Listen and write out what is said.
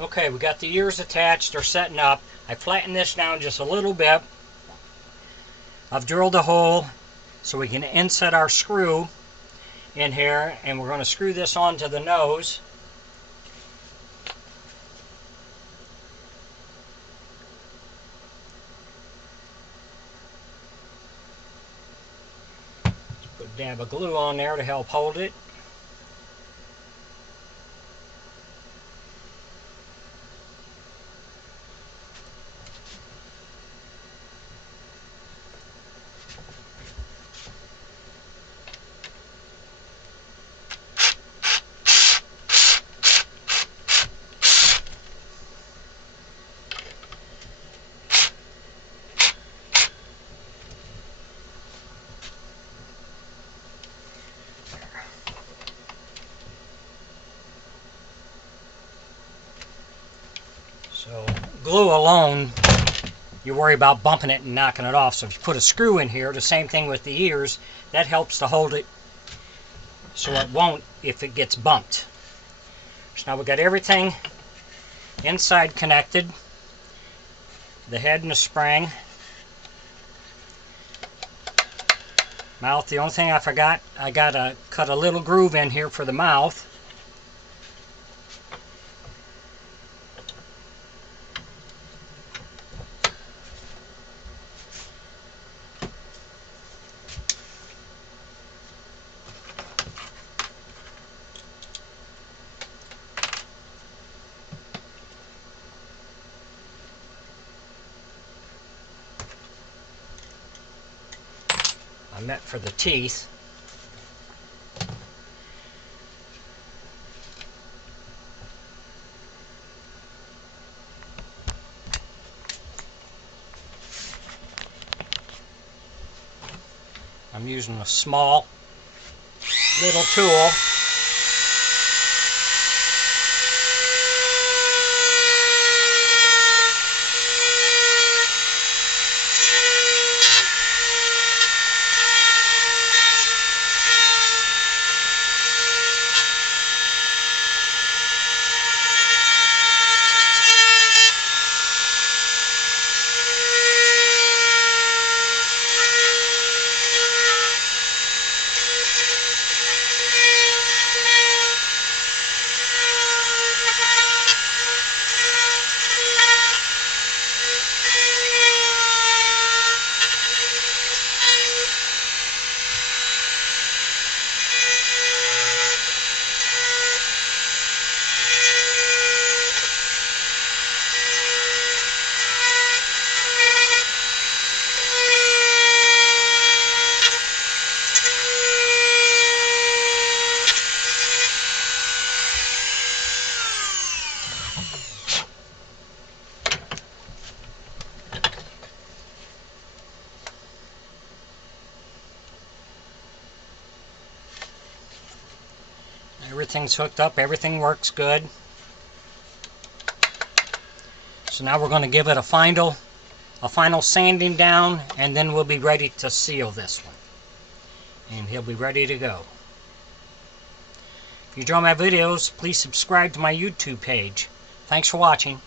Okay, we got the ears attached. They're setting up. I flattened this down just a little bit. I've drilled a hole so we can inset our screw in here, and we're going to screw this onto the nose. Put a dab of glue on there to help hold it. So glue alone, you worry about bumping it and knocking it off. So if you put a screw in here, the same thing with the ears, that helps to hold it so it won't if it gets bumped. So now we've got everything inside connected, the head and the spring. Mouth, the only thing I forgot, I gotta cut a little groove in here for the mouth. I meant for the teeth. I'm using a small little tool. Everything's hooked up, everything works good. So now we're going to give it a final sanding down, and then we'll be ready to seal this one. And he'll be ready to go. If you enjoy my videos, please subscribe to my YouTube page. Thanks for watching.